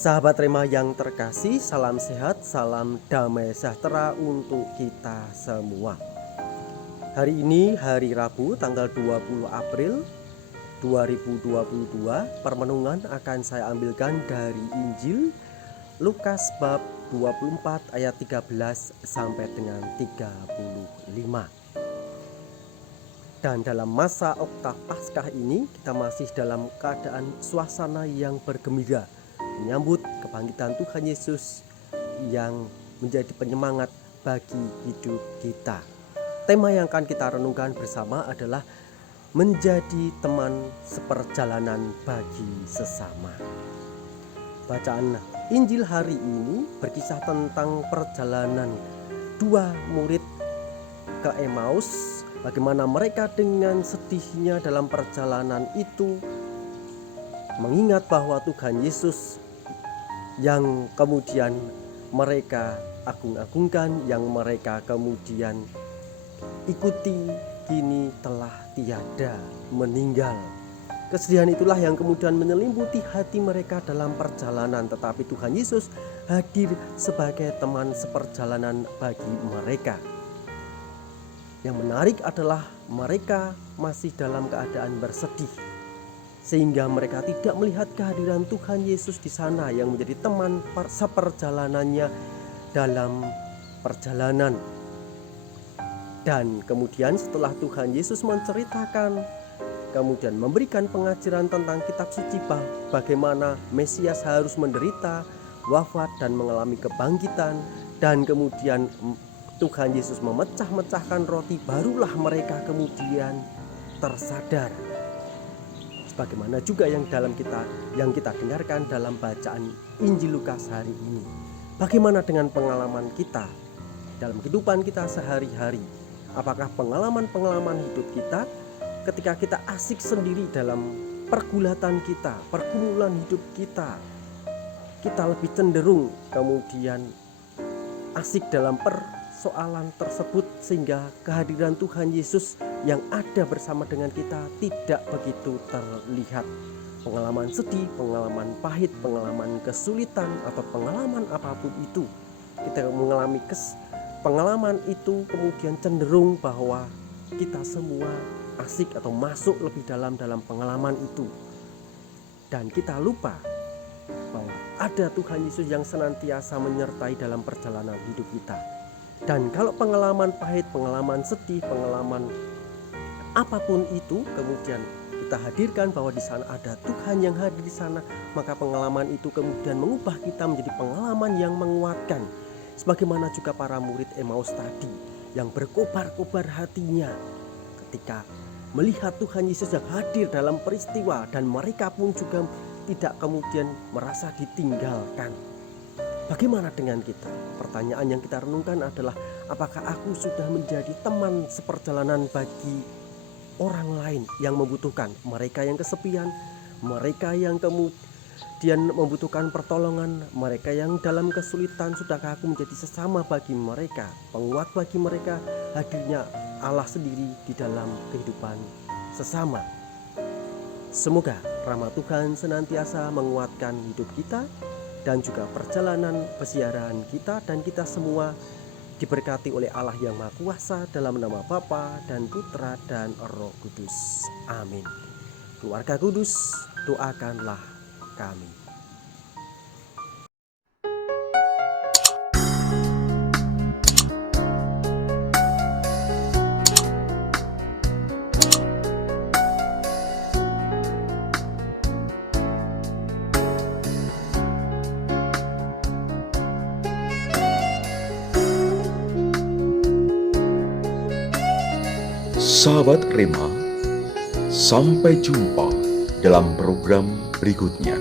Sahabat Rema yang terkasih, salam sehat, salam damai sejahtera untuk kita semua. Hari ini hari Rabu tanggal 20 April 2022. Permenungan akan saya ambilkan dari Injil Lukas bab 24 ayat 13 sampai dengan 35. Dan dalam masa Oktav Paskah ini kita masih dalam keadaan suasana yang bergembira menyambut kebangkitan Tuhan Yesus yang menjadi penyemangat bagi hidup kita. Tema yang akan kita renungkan bersama adalah menjadi teman seperjalanan bagi sesama. Bacaan Injil hari ini berkisah tentang perjalanan dua murid ke Emmaus. Bagaimana mereka dengan sedihnya dalam perjalanan itu mengingat bahwa Tuhan Yesus yang kemudian mereka agung-agungkan, yang mereka kemudian ikuti, kini telah tiada, meninggal. Kesedihan itulah yang kemudian menyelimuti hati mereka dalam perjalanan, tetapi Tuhan Yesus hadir sebagai teman seperjalanan bagi mereka. Yang menarik adalah mereka masih dalam keadaan bersedih, sehingga mereka tidak melihat kehadiran Tuhan Yesus di sana yang menjadi teman seperjalanannya dalam perjalanan. Dan kemudian setelah Tuhan Yesus menceritakan, kemudian memberikan pengajaran tentang kitab suci, bagaimana Mesias harus menderita, wafat dan mengalami kebangkitan, dan kemudian Tuhan Yesus memecah-mecahkan roti, barulah mereka kemudian tersadar. Sebagaimana juga yang kita dengarkan dalam bacaan Injil Lukas hari ini. Bagaimana dengan pengalaman kita dalam kehidupan kita sehari-hari? Apakah pengalaman-pengalaman hidup kita ketika kita asik sendiri dalam pergulatan kita, pergumulan hidup kita, kita lebih cenderung kemudian asik dalam persoalan tersebut sehingga kehadiran Tuhan Yesus yang ada bersama dengan kita tidak begitu terlihat. Pengalaman sedih, pengalaman pahit, pengalaman kesulitan atau pengalaman apapun itu, kita mengalami pengalaman itu kemudian cenderung bahwa kita semua asik atau masuk lebih dalam pengalaman itu, dan kita lupa bahwa ada Tuhan Yesus yang senantiasa menyertai dalam perjalanan hidup kita. Dan kalau pengalaman pahit, pengalaman sedih, pengalaman apapun itu kemudian kita hadirkan bahwa di sana ada Tuhan yang hadir di sana, maka pengalaman itu kemudian mengubah kita menjadi pengalaman yang menguatkan. Sebagaimana juga para murid Emmaus tadi yang berkobar-kobar hatinya ketika melihat Tuhan Yesus yang hadir dalam peristiwa, dan mereka pun juga tidak kemudian merasa ditinggalkan. Bagaimana dengan kita? Pertanyaan yang kita renungkan adalah, apakah aku sudah menjadi teman seperjalanan bagi orang lain yang membutuhkan, mereka yang kesepian, mereka yang kemudian membutuhkan pertolongan, mereka yang dalam kesulitan? Sudahkah aku menjadi sesama bagi mereka, penguat bagi mereka, hadirnya Allah sendiri di dalam kehidupan sesama? Semoga rahmat Tuhan senantiasa menguatkan hidup kita dan juga perjalanan pesiaran kita, dan kita semua diberkati oleh Allah yang Maha Kuasa, dalam nama Bapa dan Putra dan Roh Kudus. Amin. Keluarga Kudus, doakanlah kami. Sahabat Rema, sampai jumpa dalam program berikutnya.